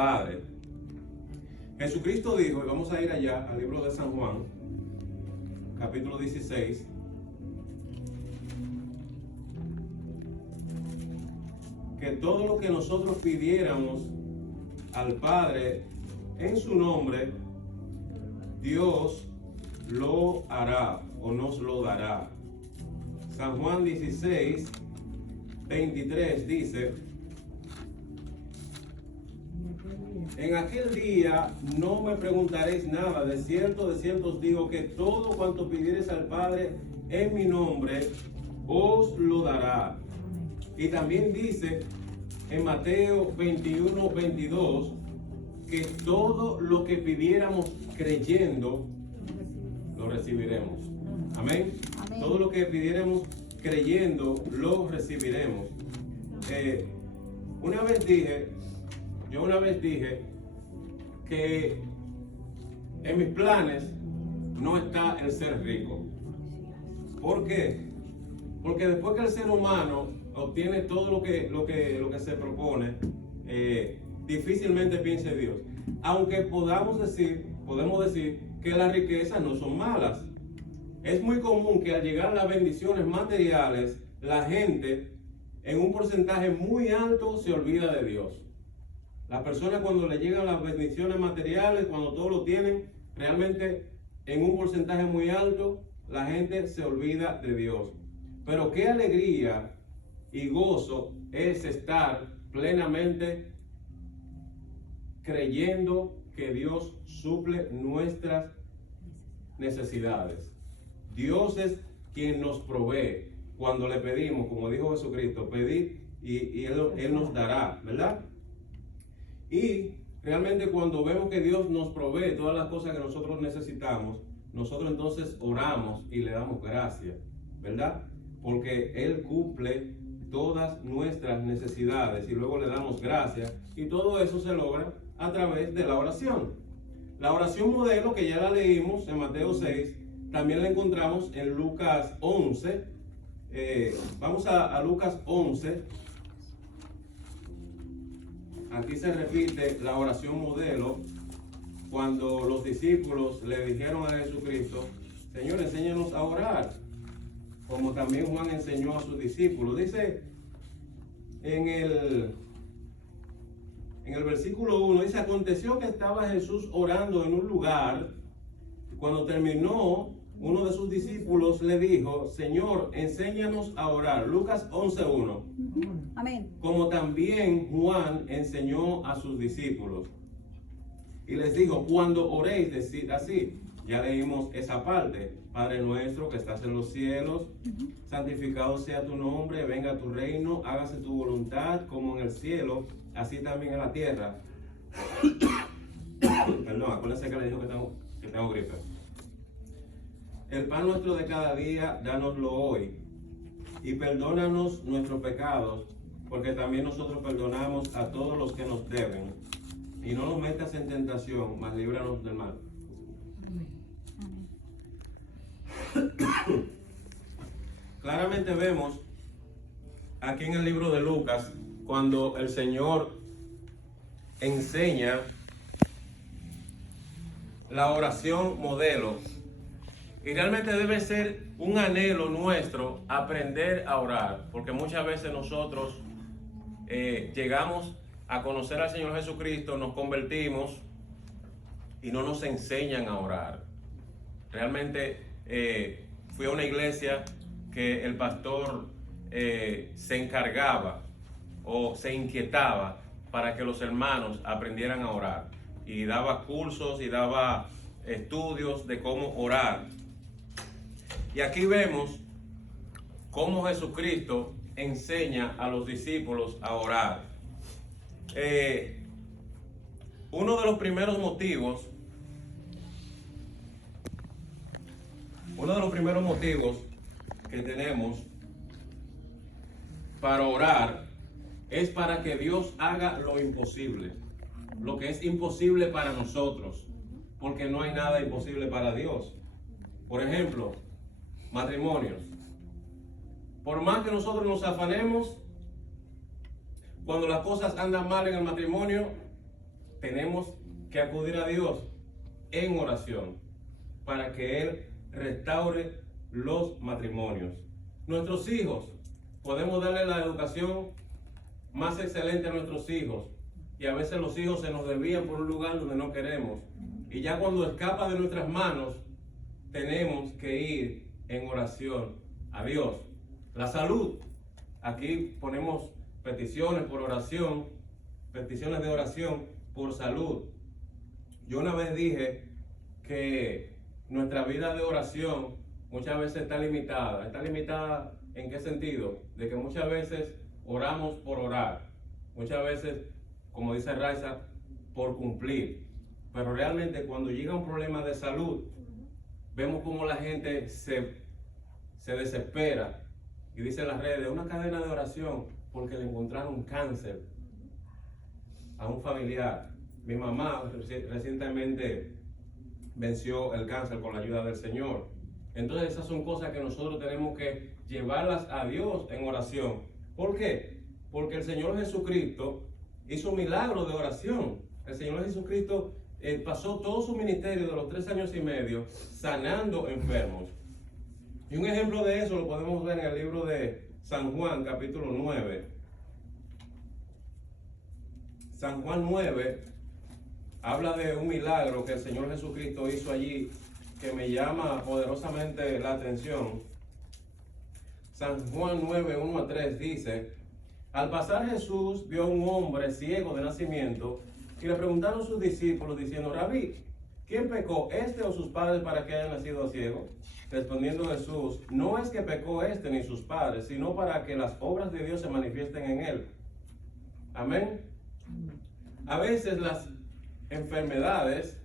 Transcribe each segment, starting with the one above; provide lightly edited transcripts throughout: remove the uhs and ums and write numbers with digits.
Padre. Jesucristo dijo, y vamos a ir allá al libro de San Juan, capítulo 16. Que todo lo que nosotros pidiéramos al Padre en su nombre, Dios lo hará o nos lo dará. San Juan 16, 23 dice: en aquel día no me preguntaréis nada, de cierto os digo que todo cuanto pidiereis al Padre en mi nombre, os lo dará. Y también dice en Mateo 21, 22, que todo lo que pidiéramos creyendo, lo recibiremos. Amén. Amén. Todo lo que pidiéramos creyendo, lo recibiremos. Yo una vez dije que en mis planes no está el ser rico. ¿Por qué? Porque después que el ser humano obtiene todo lo que se propone, difícilmente piense Dios. Aunque podemos decir que las riquezas no son malas. Es muy común que al llegar las bendiciones materiales, la gente en un porcentaje muy alto se olvida de Dios. Las personas, cuando le llegan las bendiciones materiales, cuando todo lo tienen, realmente en un porcentaje muy alto, la gente se olvida de Dios. Pero qué alegría y gozo es estar plenamente creyendo que Dios suple nuestras necesidades. Dios es quien nos provee. Cuando le pedimos, como dijo Jesucristo, pedid y Él nos dará, ¿verdad? Y realmente cuando vemos que Dios nos provee todas las cosas que nosotros necesitamos, nosotros entonces oramos y le damos gracias, ¿verdad? Porque Él cumple todas nuestras necesidades y luego le damos gracias, y todo eso se logra a través de la oración. La oración modelo, que ya la leímos en Mateo 6, también la encontramos en Lucas 11. Vamos a Lucas 11. Aquí se repite la oración modelo cuando los discípulos le dijeron a Jesucristo: Señor, enséñanos a orar, como también Juan enseñó a sus discípulos. Dice en el versículo 1, dice: aconteció que estaba Jesús orando en un lugar, y cuando terminó, uno de sus discípulos le dijo: Señor, enséñanos a orar. Lucas 11:1. Amén. Como también Juan enseñó a sus discípulos. Y les dijo: cuando oréis, decid así. Ya leímos esa parte. Padre nuestro que estás en los cielos, santificado sea tu nombre, venga tu reino, hágase tu voluntad como en el cielo, así también en la tierra. Perdón, acuérdense que le dijo que tengo gripe. El pan nuestro de cada día, dánoslo hoy. Y perdónanos nuestros pecados, porque también nosotros perdonamos a todos los que nos deben. Y no nos metas en tentación, mas líbranos del mal. Claramente vemos aquí en el libro de Lucas, cuando el Señor enseña la oración modelo. Y realmente debe ser un anhelo nuestro aprender a orar, porque muchas veces nosotros llegamos a conocer al Señor Jesucristo, nos convertimos y no nos enseñan a orar. Realmente fui a una iglesia que el pastor se encargaba o se inquietaba para que los hermanos aprendieran a orar, y daba cursos y daba estudios de cómo orar. Y aquí vemos cómo Jesucristo enseña a los discípulos a orar. Uno de los primeros motivos que tenemos para orar es para que Dios haga lo imposible, lo que es imposible para nosotros, porque no hay nada imposible para Dios. Por ejemplo, matrimonios. Por más que nosotros nos afanemos, cuando las cosas andan mal en el matrimonio, tenemos que acudir a Dios en oración para que Él restaure los matrimonios. Nuestros hijos, podemos darle la educación más excelente a nuestros hijos, y a veces los hijos se nos desvían por un lugar donde no queremos, y ya cuando escapa de nuestras manos tenemos que ir en oración a Dios. La salud, aquí ponemos peticiones por oración, peticiones de oración por salud. Yo una vez dije que nuestra vida de oración muchas veces está limitada. ¿Está limitada en qué sentido? De que muchas veces oramos por orar, muchas veces, como dice Raiza, por cumplir. Pero realmente cuando llega un problema de salud, vemos como la gente se desespera y dice en las redes, una cadena de oración porque le encontraron cáncer a un familiar. Mi mamá recientemente venció el cáncer con la ayuda del Señor. Entonces esas son cosas que nosotros tenemos que llevarlas a Dios en oración. ¿Por qué? Porque el Señor Jesucristo hizo un milagro de oración. El Señor Jesucristo pasó todo su ministerio de los 3 años y medio sanando enfermos. Y un ejemplo de eso lo podemos ver en el libro de San Juan, capítulo 9. San Juan 9 habla de un milagro que el Señor Jesucristo hizo allí que me llama poderosamente la atención. San Juan 9, 1 a 3 dice: al pasar Jesús vio a un hombre ciego de nacimiento y le preguntaron sus discípulos diciendo: Rabí, ¿quién pecó, este o sus padres, para que haya nacido ciego? Respondiendo Jesús: no es que pecó este ni sus padres, sino para que las obras de Dios se manifiesten en él. Amén. A veces las enfermedades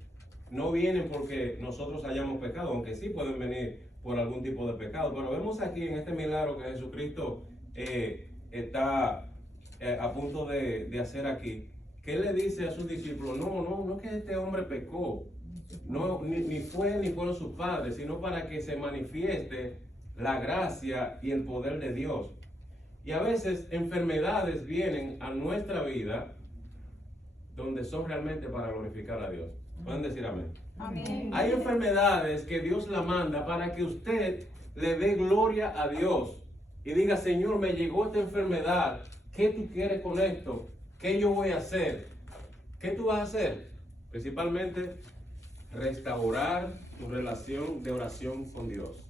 no vienen porque nosotros hayamos pecado, aunque sí pueden venir por algún tipo de pecado. Pero vemos aquí en este milagro que Jesucristo está a punto de hacer aquí, que Él le dice a sus discípulos: no es que este hombre pecó, no, ni fueron sus padres, sino para que se manifieste la gracia y el poder de Dios. Y a veces enfermedades vienen a nuestra vida donde son realmente para glorificar a Dios. ¿Pueden decir amén? Amén. Hay enfermedades que Dios la manda para que usted le dé gloria a Dios y diga: Señor, me llegó esta enfermedad, ¿qué tú quieres con esto? ¿Qué yo voy a hacer? ¿Qué tú vas a hacer? Principalmente restaurar tu relación de oración con Dios.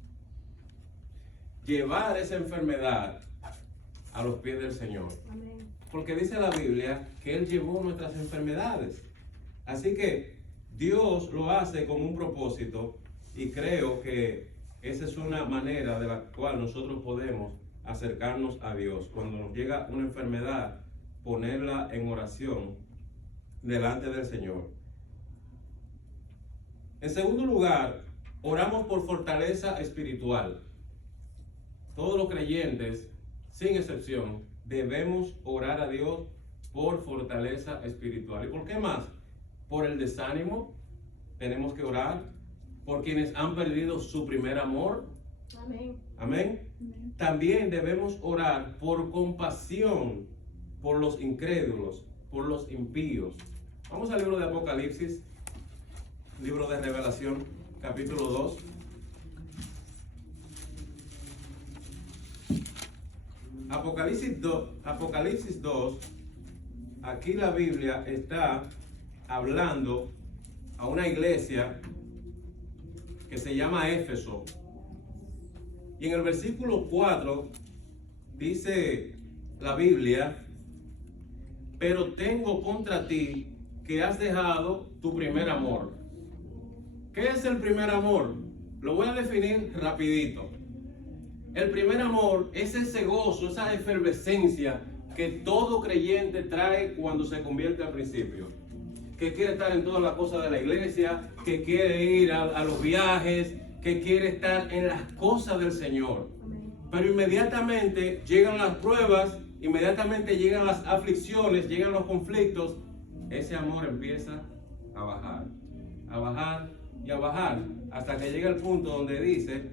Llevar esa enfermedad a los pies del Señor. Amén. Porque dice la Biblia que Él llevó nuestras enfermedades. Así que Dios lo hace con un propósito, y creo que esa es una manera de la cual nosotros podemos acercarnos a Dios. Cuando nos llega una enfermedad, ponerla en oración delante del Señor. En segundo lugar, oramos por fortaleza espiritual. Todos los creyentes, sin excepción, debemos orar a Dios por fortaleza espiritual. ¿Y por qué más? Por el desánimo, tenemos que orar. Por quienes han perdido su primer amor. Amén. Amén. Amén. También debemos orar por compasión por los incrédulos, por los impíos. Vamos al libro de Apocalipsis, libro de Revelación, capítulo 2. Apocalipsis 2, aquí la Biblia está hablando a una iglesia que se llama Éfeso. Y en el versículo 4 dice la Biblia: pero tengo contra ti que has dejado tu primer amor. ¿Qué es el primer amor? Lo voy a definir rapidito. El primer amor es ese gozo, esa efervescencia que todo creyente trae cuando se convierte al principio. Que quiere estar en todas las cosas de la iglesia, que quiere ir a los viajes, que quiere estar en las cosas del Señor. Pero inmediatamente llegan las pruebas, inmediatamente llegan las aflicciones, llegan los conflictos, ese amor empieza a bajar y a bajar, hasta que llega el punto donde dice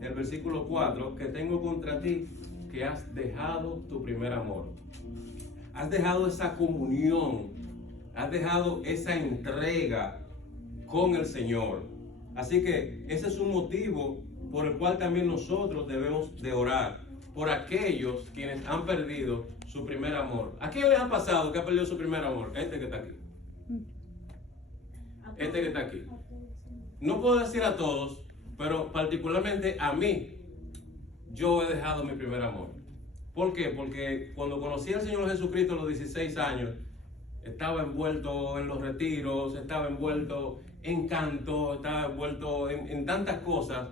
el versículo 4, que tengo contra ti que has dejado tu primer amor. Has dejado esa comunión has dejado esa entrega con el Señor. Así que ese es un motivo por el cual también nosotros debemos de orar por aquellos quienes han perdido su primer amor. ¿A quién les ha pasado que ha perdido su primer amor? Este que está aquí. Este que está aquí. No puedo decir a todos, pero particularmente a mí, yo he dejado mi primer amor. ¿Por qué? Porque cuando conocí al Señor Jesucristo a los 16 años, estaba envuelto en los retiros, estaba envuelto en canto, estaba envuelto en tantas cosas.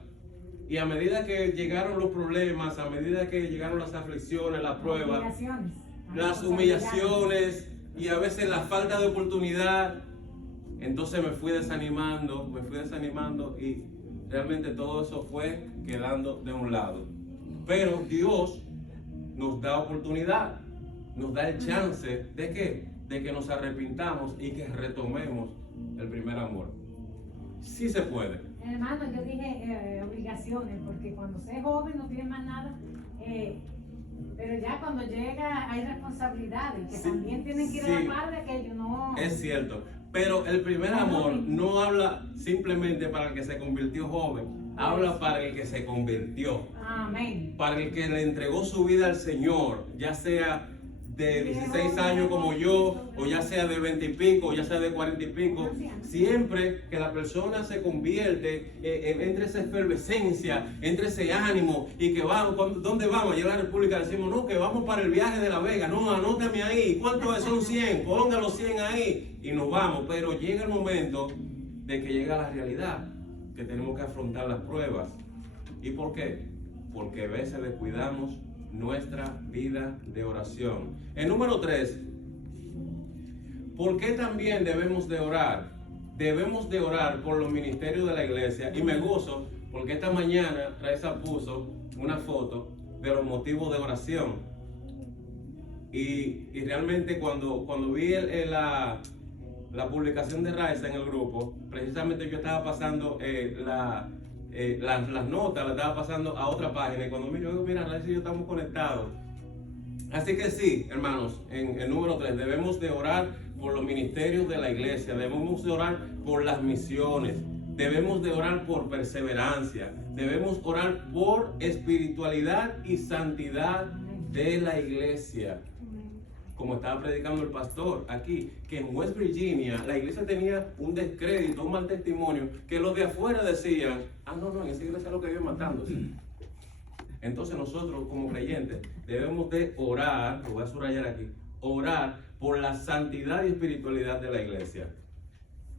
Y a medida que llegaron los problemas, a medida que llegaron las aflicciones, las pruebas, las humillaciones y a veces la falta de oportunidad, entonces me fui desanimando y realmente todo eso fue quedando de un lado. Pero Dios nos da oportunidad, nos da el chance ¿de qué? De que nos arrepintamos y que retomemos el primer amor. Sí se puede. Hermano, yo dije obligaciones, porque cuando se es joven no tiene más nada, pero ya cuando llega hay responsabilidades que también tienen que ir a la par de aquello, no. Es cierto, pero el primer amor no habla simplemente para el que se convirtió joven, habla para el que se convirtió. Amén. Para el que le entregó su vida al Señor, ya sea de 16 años como yo, o ya sea de 20 y pico, o ya sea de 40 y pico, siempre que la persona se convierte, entre esa efervescencia, entre ese ánimo, y que vamos, ¿dónde vamos? Allá en la República decimos, no, que vamos para el viaje de La Vega, no, anótame ahí, ¿cuánto son 100? Ponga los 100 ahí, y nos vamos, pero llega el momento de que llega la realidad, que tenemos que afrontar las pruebas. ¿Y por qué? Porque a veces descuidamos nuestra vida de oración. El número 3, ¿por qué también debemos de orar? Debemos de orar por los ministerios de la iglesia. Y me gozo porque esta mañana Raiza puso una foto de los motivos de oración. Y realmente cuando vi la publicación de Raiza en el grupo, precisamente yo estaba pasando las notas, las estaba pasando a otra página, y cuando mira, Raiza y yo estamos conectados. Así que sí, hermanos, en el número 3, debemos de orar por los ministerios de la iglesia, debemos de orar por las misiones, debemos de orar por perseverancia, debemos orar por espiritualidad y santidad de la iglesia. Como estaba predicando el pastor aquí, que en West Virginia la iglesia tenía un descrédito, un mal testimonio, que los de afuera decían, no, en esa iglesia lo que viven matando. Entonces nosotros como creyentes debemos de orar, lo voy a subrayar aquí, orar por la santidad y espiritualidad de la iglesia.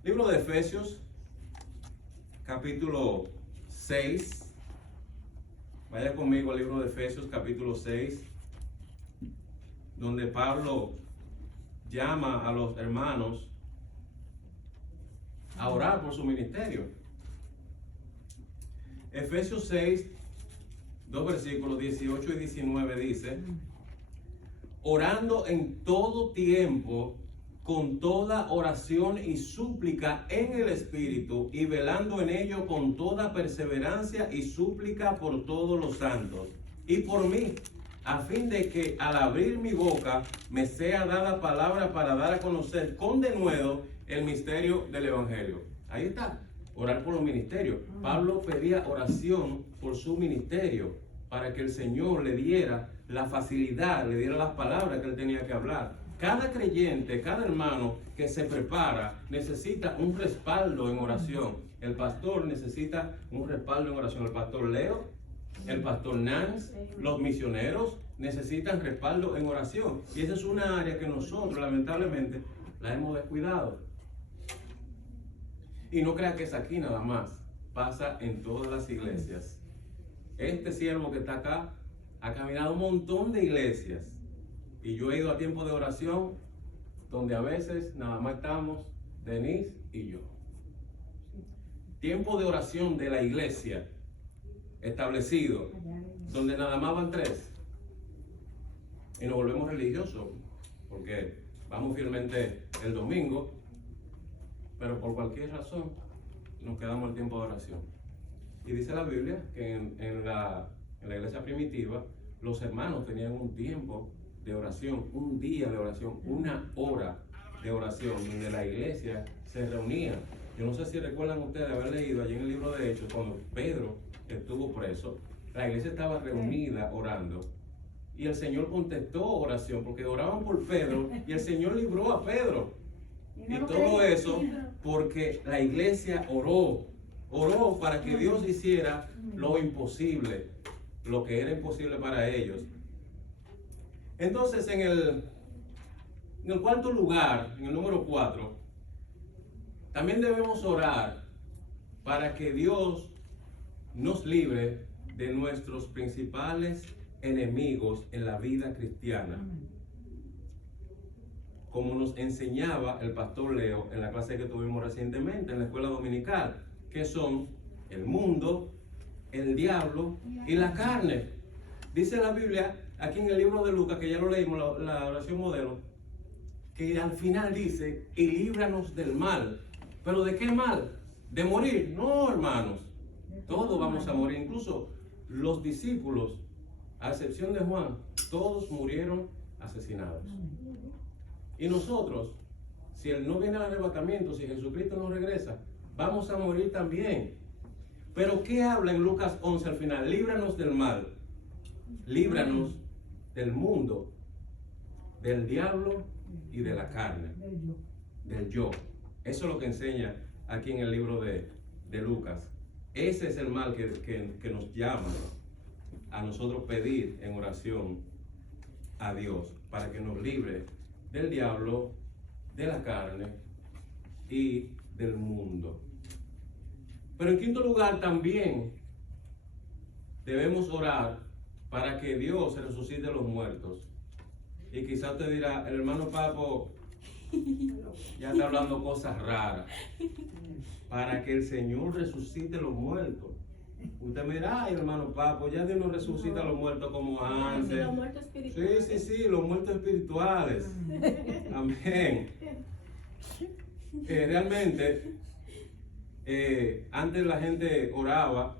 Libro de Efesios, capítulo 6. Vaya conmigo al libro de Efesios, capítulo 6. Donde Pablo llama a los hermanos a orar por su ministerio. Efesios 6, 2 versículos 18 y 19 dice: orando en todo tiempo, con toda oración y súplica en el Espíritu, y velando en ello con toda perseverancia y súplica por todos los santos, y por mí, a fin de que al abrir mi boca me sea dada palabra para dar a conocer con denuedo el misterio del Evangelio. Ahí está, orar por los ministerios. Pablo pedía oración por su ministerio, para que el Señor le diera la facilidad, le diera las palabras que él tenía que hablar. Cada creyente, cada hermano que se prepara necesita un respaldo en oración. El pastor necesita un respaldo en oración. El pastor Leo, el pastor Nance, los misioneros necesitan respaldo en oración. Y esa es una área que nosotros lamentablemente la hemos descuidado. Y no crea que es aquí nada más, pasa en todas las iglesias. Este siervo que está acá ha caminado un montón de iglesias. Y yo he ido a tiempo de oración donde a veces nada más estamos Denise y yo. Tiempo de oración de la iglesia establecido, donde nada más van 3. Y nos volvemos religiosos, porque vamos fielmente el domingo, pero por cualquier razón nos quedamos el tiempo de oración. Y dice la Biblia que en la iglesia primitiva, los hermanos tenían un tiempo de oración, un día de oración, una hora de oración, donde la iglesia se reunía. Yo no sé si recuerdan ustedes haber leído allí en el libro de Hechos, cuando Pedro estuvo preso, la iglesia estaba reunida orando. Y el Señor contestó oración, porque oraban por Pedro, y el Señor libró a Pedro. Y todo eso porque la iglesia oró para que Dios hiciera lo imposible, lo que era imposible para ellos. Entonces, en el cuarto lugar, en el número 4, también debemos orar para que Dios nos libre de nuestros principales enemigos en la vida cristiana, como nos enseñaba el pastor Leo en la clase que tuvimos recientemente en la escuela dominical, que son el mundo, el diablo y la carne. Dice la Biblia aquí en el libro de Lucas, que ya lo leímos, la oración modelo, que al final dice: y líbranos del mal. ¿Pero de qué mal? ¿De morir? No, hermanos, todos vamos a morir. Incluso los discípulos, a excepción de Juan, todos murieron asesinados. Y nosotros, si Él no viene al arrebatamiento, si Jesucristo no regresa, vamos a morir también. Pero ¿qué habla en Lucas 11 al final? Líbranos del mal, líbranos del mundo, del diablo y de la carne, del yo. Eso es lo que enseña aquí en el libro de Lucas. Ese es el mal que nos llama a nosotros pedir en oración a Dios para que nos libre del diablo, de la carne y del mundo. Pero en quinto lugar, también debemos orar para que Dios resucite a los muertos. Y quizás usted dirá: el hermano Papo ya está hablando cosas raras. Para que el Señor resucite a los muertos. Usted me dirá: ay, hermano Papo, ya Dios no resucita a los muertos como antes. Los muertos espirituales. Sí, los muertos espirituales. Amén. Realmente, antes la gente oraba,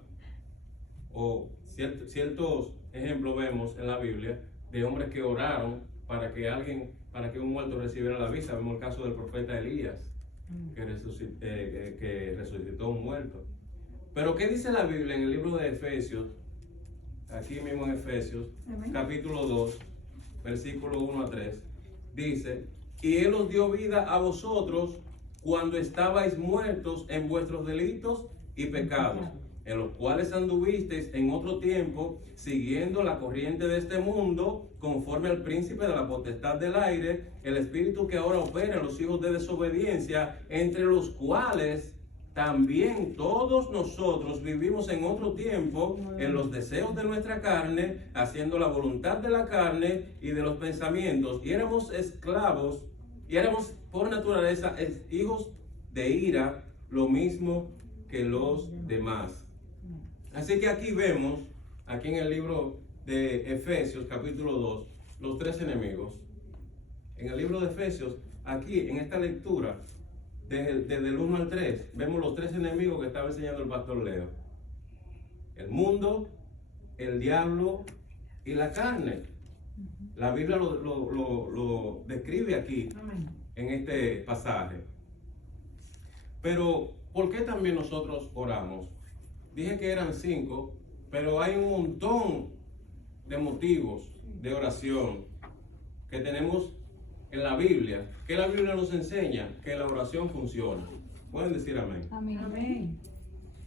o ciertos ejemplos vemos en la Biblia de hombres que oraron para que un muerto recibiera la vida. Vemos el caso del profeta Elías, que resucitó a un muerto. Pero ¿qué dice la Biblia en el libro de Efesios? Aquí mismo en Efesios, capítulo 2, versículo 1 a 3. Dice: y Él os dio vida a vosotros cuando estabais muertos en vuestros delitos y pecados, en los cuales anduvisteis en otro tiempo, siguiendo la corriente de este mundo, conforme al príncipe de la potestad del aire, el espíritu que ahora opera en los hijos de desobediencia, entre los cuales también todos nosotros vivimos en otro tiempo en los deseos de nuestra carne, haciendo la voluntad de la carne y de los pensamientos, y éramos esclavos, y éramos por naturaleza hijos de ira, lo mismo que los demás. Así que aquí vemos, aquí en el libro de Efesios capítulo 2, los tres enemigos. En el libro de Efesios, aquí en esta lectura, desde el 1 al 3, vemos los tres enemigos que estaba enseñando el pastor Leo: el mundo, el diablo y la carne. La Biblia lo describe aquí en este pasaje. Pero ¿por qué también nosotros oramos? Dije que eran 5, pero hay un montón de motivos de oración que tenemos en la Biblia, que la Biblia nos enseña que la oración funciona. ¿Pueden decir amén? Amén. Amén.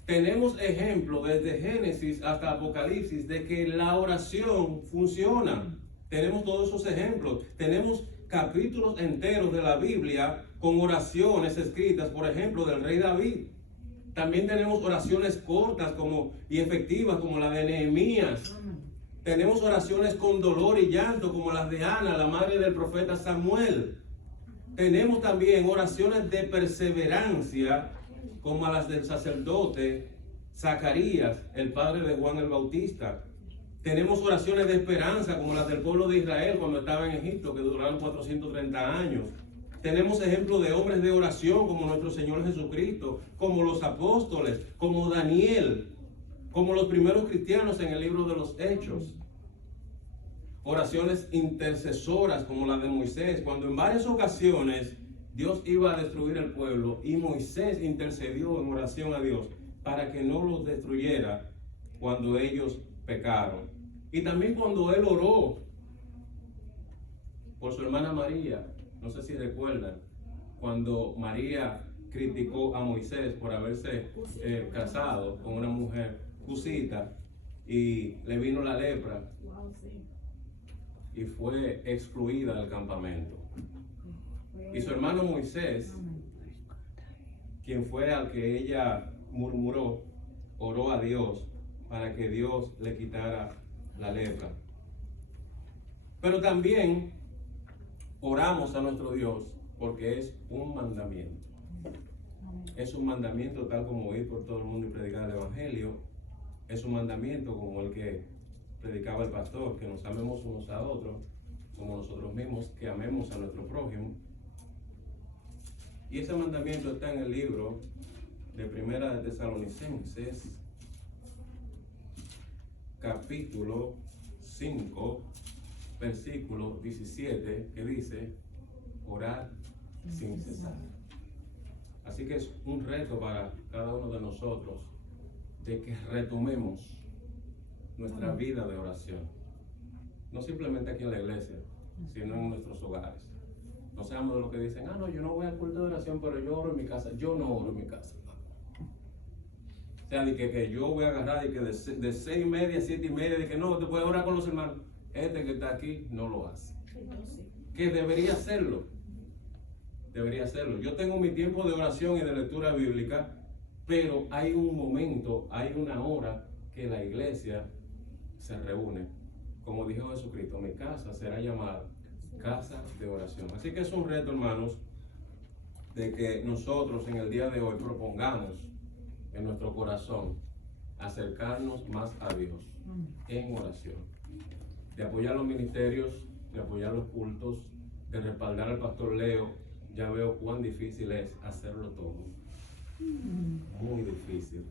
Tenemos ejemplos desde Génesis hasta Apocalipsis de que la oración funciona. Tenemos todos esos ejemplos. Tenemos capítulos enteros de la Biblia con oraciones escritas, por ejemplo, del rey David. También tenemos oraciones cortas y efectivas como la de Nehemías. Tenemos oraciones con dolor y llanto como las de Ana, la madre del profeta Samuel. Tenemos también oraciones de perseverancia como las del sacerdote Zacarías, el padre de Juan el Bautista. Tenemos oraciones de esperanza como las del pueblo de Israel cuando estaba en Egipto, que duraron 430 años. Tenemos ejemplos de hombres de oración como nuestro Señor Jesucristo, como los apóstoles, como Daniel, como los primeros cristianos en el libro de los Hechos. Oraciones intercesoras como la de Moisés, cuando en varias ocasiones Dios iba a destruir el pueblo y Moisés intercedió en oración a Dios para que no los destruyera cuando ellos pecaron. Y también cuando él oró por su hermana María, no sé si recuerdan, cuando María criticó a Moisés por haberse casado con una mujer cusita y le vino la lepra y fue excluida del campamento. Y su hermano Moisés, quien fue al que ella murmuró, oró a Dios para que Dios le quitara la lepra. Pero también oramos a nuestro Dios porque es un mandamiento. Es un mandamiento tal como ir por todo el mundo y predicar el evangelio. Es un mandamiento como el que predicaba el pastor, que nos amemos unos a otros como nosotros mismos, que amemos a nuestro prójimo. Y ese mandamiento está en el libro de Primera de Tesalonicenses, capítulo 5, versículo 17, que dice: orar sin cesar. Así que es un reto para cada uno de nosotros de que retomemos nuestra vida de oración. No simplemente aquí en la iglesia, sino en nuestros hogares. No seamos de los que dicen: ah, no, yo no voy al culto de oración, pero yo oro en mi casa. Yo no oro en mi casa. O sea, de que yo voy a agarrar y que de 6:30 a 7:30, de que no, te puedes orar con los hermanos. Este que está aquí no lo hace. Que debería hacerlo. Debería hacerlo. Yo tengo mi tiempo de oración y de lectura bíblica, pero hay un momento, hay una hora que la iglesia se reúne. Como dijo Jesucristo, mi casa será llamada casa de oración. Así que es un reto, hermanos, de que nosotros en el día de hoy propongamos en nuestro corazón acercarnos más a Dios en oración, de apoyar los ministerios, de apoyar los cultos, de respaldar al pastor Leo. Ya veo cuán difícil es hacerlo todo, muy difícil.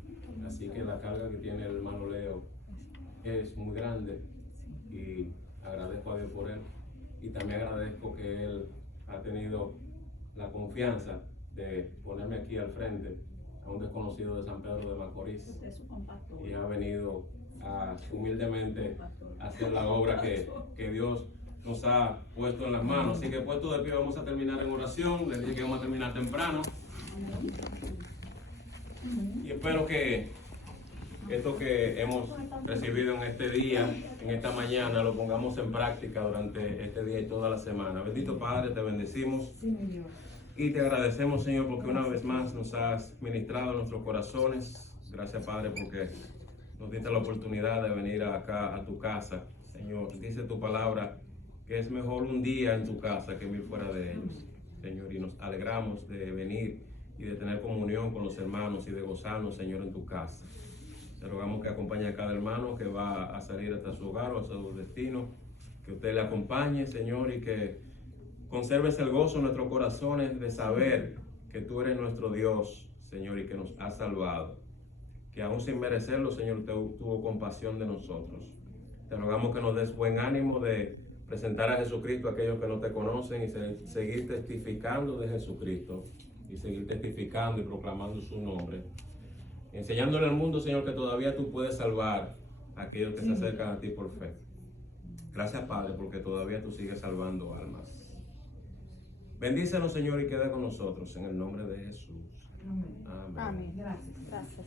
Así que la carga que tiene el hermano Leo es muy grande y agradezco a Dios por él. Y también agradezco que él ha tenido la confianza de ponerme aquí al frente a un desconocido de San Pedro de Macorís y ha venido a humildemente hacer la obra que Dios nos ha puesto en las manos. Así que puesto de pie, vamos a terminar en oración. Les dije que vamos a terminar temprano y espero que esto que hemos recibido en este día, en esta mañana, lo pongamos en práctica durante este día y toda la semana. Bendito Padre, te bendecimos y te agradecemos, Señor, porque una vez más nos has ministrado en nuestros corazones. Gracias, Padre, porque nos diste la oportunidad de venir acá a tu casa. Señor, dice tu palabra que es mejor un día en tu casa que 1000 fuera de ellos, Señor, y nos alegramos de venir y de tener comunión con los hermanos y de gozarnos, Señor, en tu casa. Te rogamos que acompañe a cada hermano que va a salir hasta su hogar o hasta su destino, que usted le acompañe, Señor, y que conserves el gozo en nuestros corazones de saber que tú eres nuestro Dios, Señor, y que nos has salvado, que aún sin merecerlo, Señor, tuvo compasión de nosotros. Te rogamos que nos des buen ánimo de presentar a Jesucristo a aquellos que no te conocen y seguir testificando de Jesucristo y seguir testificando y proclamando su nombre, enseñándole al mundo, Señor, que todavía tú puedes salvar a aquellos que se acercan a ti por fe. Gracias, Padre, porque todavía tú sigues salvando almas. Bendícenos, Señor, y queda con nosotros en el nombre de Jesús. Amén. Gracias.